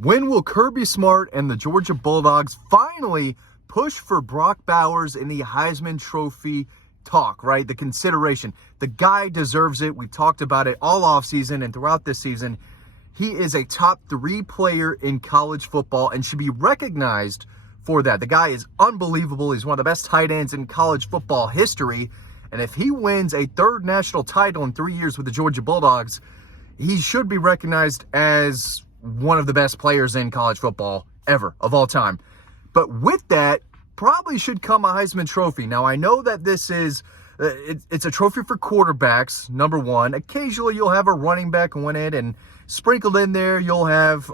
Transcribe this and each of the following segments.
When will Kirby Smart and the Georgia Bulldogs finally push for Brock Bowers in the Heisman Trophy talk, right? The consideration. The guy deserves it. We've talked about it all offseason and throughout this season. He is a top 3 player in college football and should be recognized for that. The guy is unbelievable. He's one of the best tight ends in college football history. And if he wins a 3rd national title in 3 years with the Georgia Bulldogs, he should be recognized as one of the best players in college football ever, of all time. But with that, probably should come a Heisman Trophy. Now, I know that this is, it's a trophy for quarterbacks, number one. Occasionally, you'll have a running back win it, and sprinkled in there, you'll have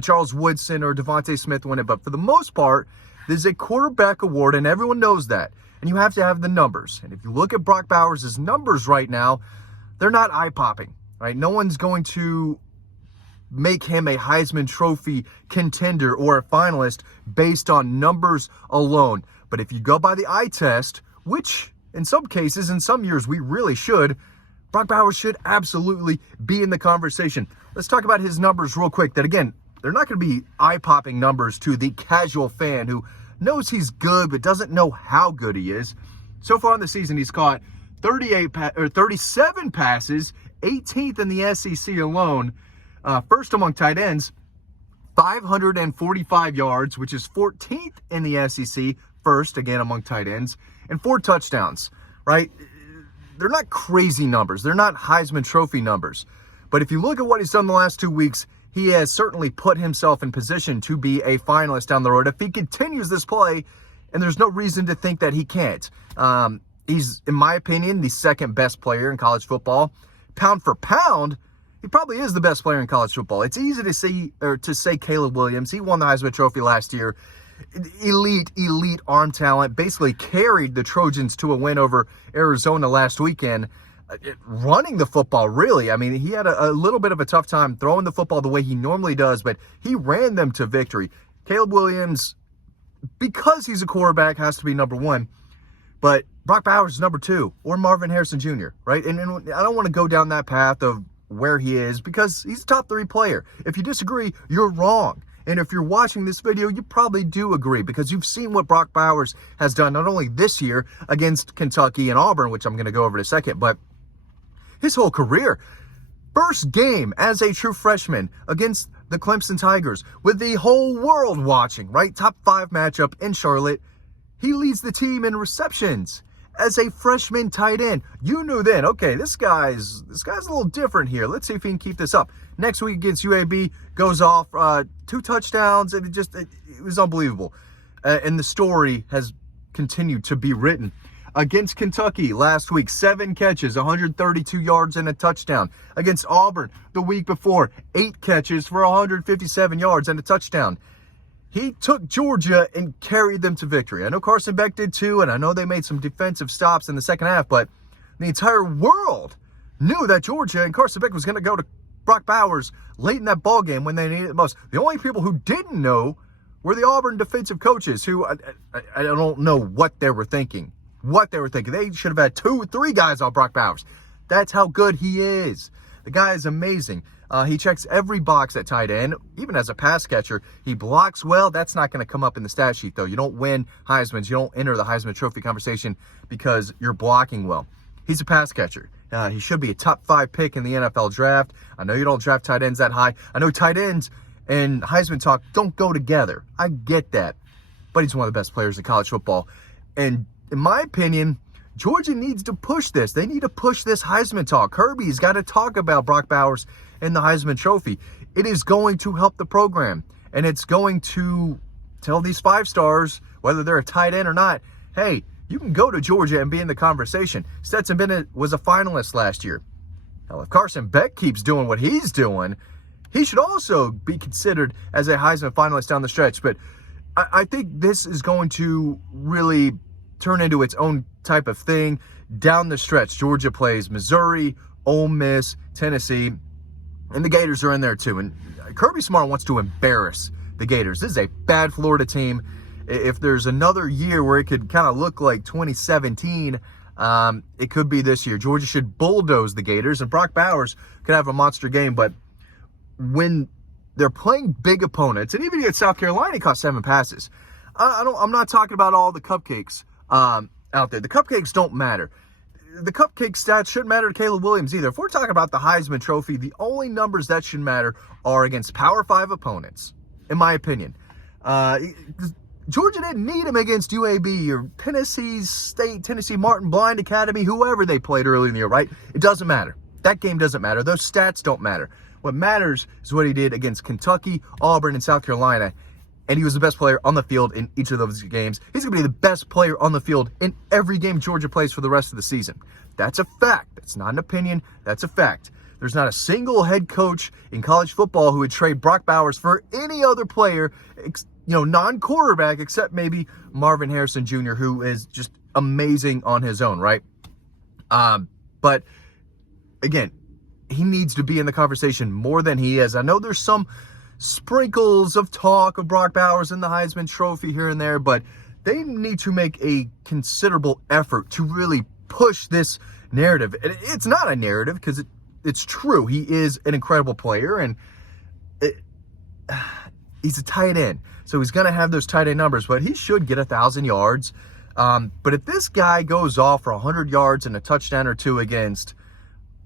Charles Woodson or Devontae Smith win it. But for the most part, this is a quarterback award, and everyone knows that. And you have to have the numbers. And if you look at Brock Bowers' numbers right now, they're not eye-popping, right? No one's going to make him a Heisman Trophy contender or a finalist based on numbers alone. But if you go by the eye test, which in some cases, in some years, we really should, Brock Bowers should absolutely be in the conversation. Let's talk about his numbers real quick. That, again, they're not going to be eye-popping numbers to the casual fan who knows he's good but doesn't know how good he is. So far in the season, he's caught 37 passes, 18th in the SEC alone. First among tight ends, 545 yards, which is 14th in the SEC, first again among tight ends, and 4 touchdowns, right? They're not crazy numbers. They're not Heisman Trophy numbers. But if you look at what he's done the last 2 weeks, he has certainly put himself in position to be a finalist down the road if he continues this play, and there's no reason to think that he can't. He's, in my opinion, the 2nd best player in college football. Pound for pound, he probably is the best player in college football. It's easy to say Caleb Williams. He won the Heisman Trophy last year. Elite arm talent. Basically carried the Trojans to a win over Arizona last weekend. Running the football, really. I mean, he had a little bit of a tough time throwing the football the way he normally does, but he ran them to victory. Caleb Williams, because he's a quarterback, has to be number 1. But Brock Bowers is number 2, or Marvin Harrison Jr., right? And I don't want to go down that path of where he is because he's a top 3 player. If you disagree, you're wrong. And if you're watching this video, you probably do agree because you've seen what Brock Bowers has done not only this year against Kentucky and Auburn, which I'm going to go over in a second, but his whole career. First game as a true freshman against the Clemson Tigers with the whole world watching, right? Top 5 matchup in Charlotte. He leads the team in receptions as a freshman tight end. You knew then, okay, this guy's a little different here. Let's see if he can keep this up. Next week against UAB, goes off 2 touchdowns, and it was unbelievable. And the story has continued to be written. Against Kentucky last week, 7 catches, 132 yards and a touchdown. Against Auburn the week before, 8 catches for 157 yards and a touchdown. He took Georgia and carried them to victory. I know Carson Beck did too, and I know they made some defensive stops in the second half, but the entire world knew that Georgia and Carson Beck was going to go to Brock Bowers late in that ball game when they needed it most. The only people who didn't know were the Auburn defensive coaches who I don't know what they were thinking. They should have had 2, 3 guys on Brock Bowers. That's how good he is. The guy is amazing. He checks every box at tight end, even as a pass catcher. He blocks well. That's not going to come up in the stat sheet, though. You don't win Heismans. You don't enter the Heisman Trophy conversation because you're blocking well. He's a pass catcher. He should be a top 5 pick in the NFL draft. I know you don't draft tight ends that high. I know tight ends and Heisman talk don't go together. I get that. But he's one of the best players in college football. And in my opinion, Georgia needs to push this. They need to push this Heisman talk. Kirby's got to talk about Brock Bowers and the Heisman Trophy. It is going to help the program, and it's going to tell these 5 stars, whether they're a tight end or not, hey, you can go to Georgia and be in the conversation. Stetson Bennett was a finalist last year. Now, if Carson Beck keeps doing what he's doing, he should also be considered as a Heisman finalist down the stretch. But I think this is going to really turn into its own type of thing down the stretch. Georgia plays Missouri, Ole Miss, Tennessee, and the Gators are in there too. And Kirby Smart wants to embarrass the Gators. This is a bad Florida team. If there's another year where it could kind of look like 2017, it could be this year. Georgia should bulldoze the Gators, and Brock Bowers could have a monster game. But when they're playing big opponents, and even against South Carolina, he caught 7 passes. I'm not talking about all the cupcakes out there. The cupcakes don't matter. The cupcake stats shouldn't matter to Caleb Williams either. If we're talking about the Heisman Trophy, the only numbers that should matter are against Power 5 opponents, in my opinion. Georgia didn't need him against UAB or Tennessee State, Tennessee Martin Blind Academy, whoever they played early in the year, right? It doesn't matter. That game doesn't matter. Those stats don't matter. What matters is what he did against Kentucky, Auburn, and South Carolina. And he was the best player on the field in each of those games. He's going to be the best player on the field in every game Georgia plays for the rest of the season. That's a fact. That's not an opinion. That's a fact. There's not a single head coach in college football who would trade Brock Bowers for any other player, non-quarterback, except maybe Marvin Harrison Jr., who is just amazing on his own, right? But again, he needs to be in the conversation more than he is. I know there's some sprinkles of talk of Brock Bowers and the Heisman Trophy here and there, but they need to make a considerable effort to really push this narrative. It's not a narrative because it's true. He is an incredible player, and he's a tight end, so he's going to have those tight end numbers, but he should get 1,000 yards. But if this guy goes off for 100 yards and a touchdown or two against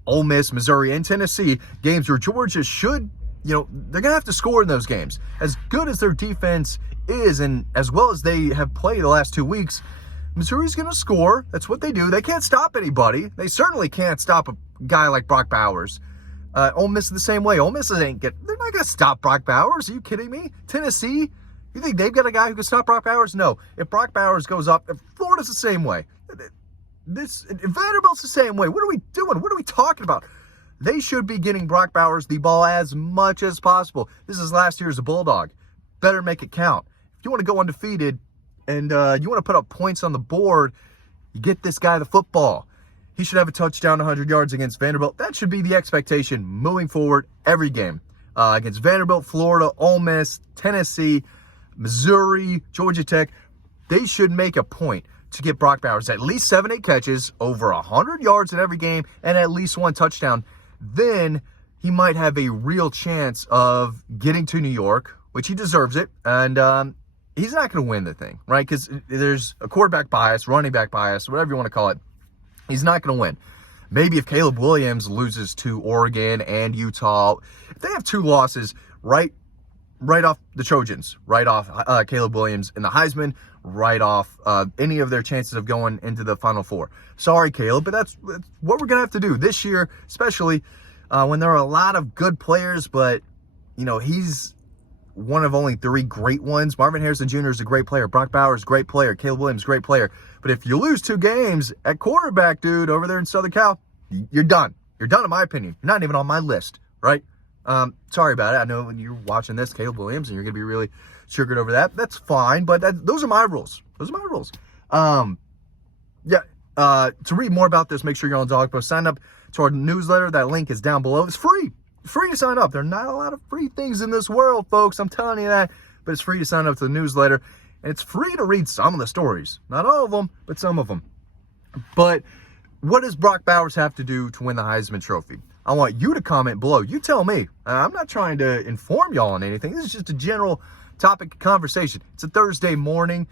Ole Miss, Missouri, and Tennessee, games where Georgia should, they're going to have to score in those games. As good as their defense is, and as well as they have played the last 2 weeks, Missouri's going to score. That's what they do. They can't stop anybody. They certainly can't stop a guy like Brock Bowers. Ole Miss is the same way. Ole Miss they're not going to stop Brock Bowers. Are you kidding me? Tennessee, you think they've got a guy who can stop Brock Bowers? No. If Brock Bowers goes up, Florida's the same way. Vanderbilt's the same way. What are we doing? What are we talking about? They should be getting Brock Bowers the ball as much as possible. This is last year as a Bulldog. Better make it count. If you want to go undefeated and you want to put up points on the board, you get this guy the football. He should have a touchdown, 100 yards against Vanderbilt. That should be the expectation moving forward every game. Against Vanderbilt, Florida, Ole Miss, Tennessee, Missouri, Georgia Tech, they should make a point to get Brock Bowers at least 7-8 catches, over 100 yards in every game, and at least 1 touchdown. Then he might have a real chance of getting to New York, which he deserves it, and he's not going to win the thing, right? Because there's a quarterback bias, running back bias, whatever you want to call it. He's not going to win. Maybe if Caleb Williams loses to Oregon and Utah, if they have 2 losses right off the Trojans, right off Caleb Williams and the Heisman, right off any of their chances of going into the Final Four. Sorry, Caleb, but that's what we're going to have to do this year, especially when there are a lot of good players, but, he's one of only 3 great ones. Marvin Harrison Jr. is a great player. Brock Bowers, great player. Caleb Williams, great player. But if you lose 2 games at quarterback, dude, over there in Southern Cal, you're done. You're done, in my opinion. You're not even on my list, right? Sorry about it. I know when you're watching this, Caleb Williams, and you're going to be really sugared over that. That's fine, but those are my rules. Those are my rules. To read more about this, make sure you're on Dog Post. Sign up to our newsletter. That link is down below. It's free. Free to sign up. There are not a lot of free things in this world, folks. I'm telling you that. But it's free to sign up to the newsletter. And it's free to read some of the stories. Not all of them, but some of them. But what does Brock Bowers have to do to win the Heisman Trophy? I want you to comment below. You tell me. I'm not trying to inform y'all on anything. This is just a general topic of conversation. It's a Thursday morning.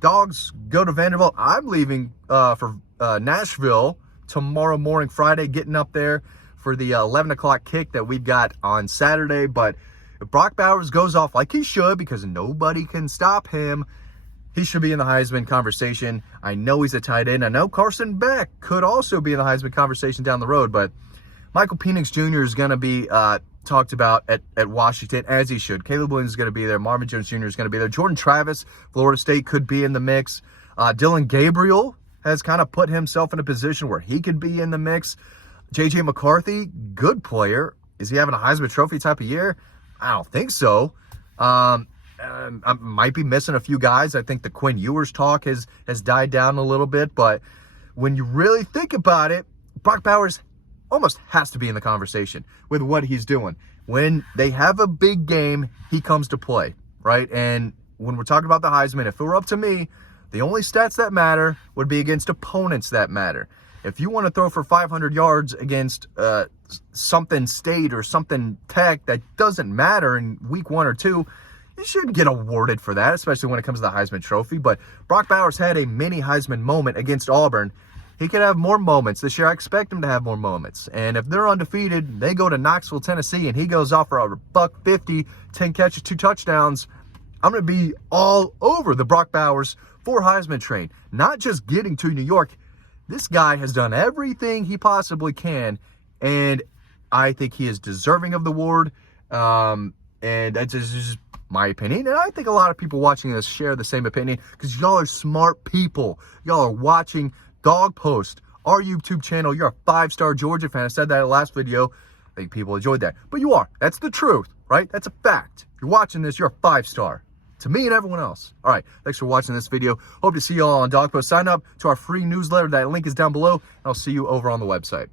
Dogs go to Vanderbilt. I'm leaving for Nashville tomorrow morning, Friday, getting up there for the 11 o'clock kick that we've got on Saturday. But if Brock Bowers goes off like he should, because nobody can stop him, he should be in the Heisman conversation. I know he's a tight end. I know Carson Beck could also be in the Heisman conversation down the road, but Michael Penix Jr. is going to be talked about at Washington, as he should. Caleb Williams is going to be there. Marvin Jones Jr. is going to be there. Jordan Travis, Florida State, could be in the mix. Dylan Gabriel has kind of put himself in a position where he could be in the mix. J.J. McCarthy, good player. Is he having a Heisman Trophy type of year? I don't think so. I might be missing a few guys. I think the Quinn Ewers talk has died down a little bit. But when you really think about it, Brock Bowers almost has to be in the conversation with what he's doing. When they have a big game, he comes to play, right? And when we're talking about the Heisman, if it were up to me, the only stats that matter would be against opponents that matter. If you want to throw for 500 yards against something state or something tech that doesn't matter in week 1 or 2, you shouldn't get awarded for that, especially when it comes to the Heisman Trophy. But Brock Bowers had a mini Heisman moment against Auburn. He could have more moments this year. I expect him to have more moments. And if they're undefeated, they go to Knoxville, Tennessee, and he goes off for a $150, 10 catches, 2 touchdowns. I'm going to be all over the Brock Bowers for Heisman train. Not just getting to New York. This guy has done everything he possibly can, and I think he is deserving of the award. And that's just my opinion. And I think a lot of people watching this share the same opinion because y'all are smart people. Y'all are watching Dog Post, our YouTube channel. You're a 5-star Georgia fan. I said that in the last video. I think people enjoyed that. But you are. That's the truth, right? That's a fact. If you're watching this, you're a 5-star. To me and everyone else. All right. Thanks for watching this video. Hope to see you all on Dog Post. Sign up to our free newsletter. That link is down below. And I'll see you over on the website.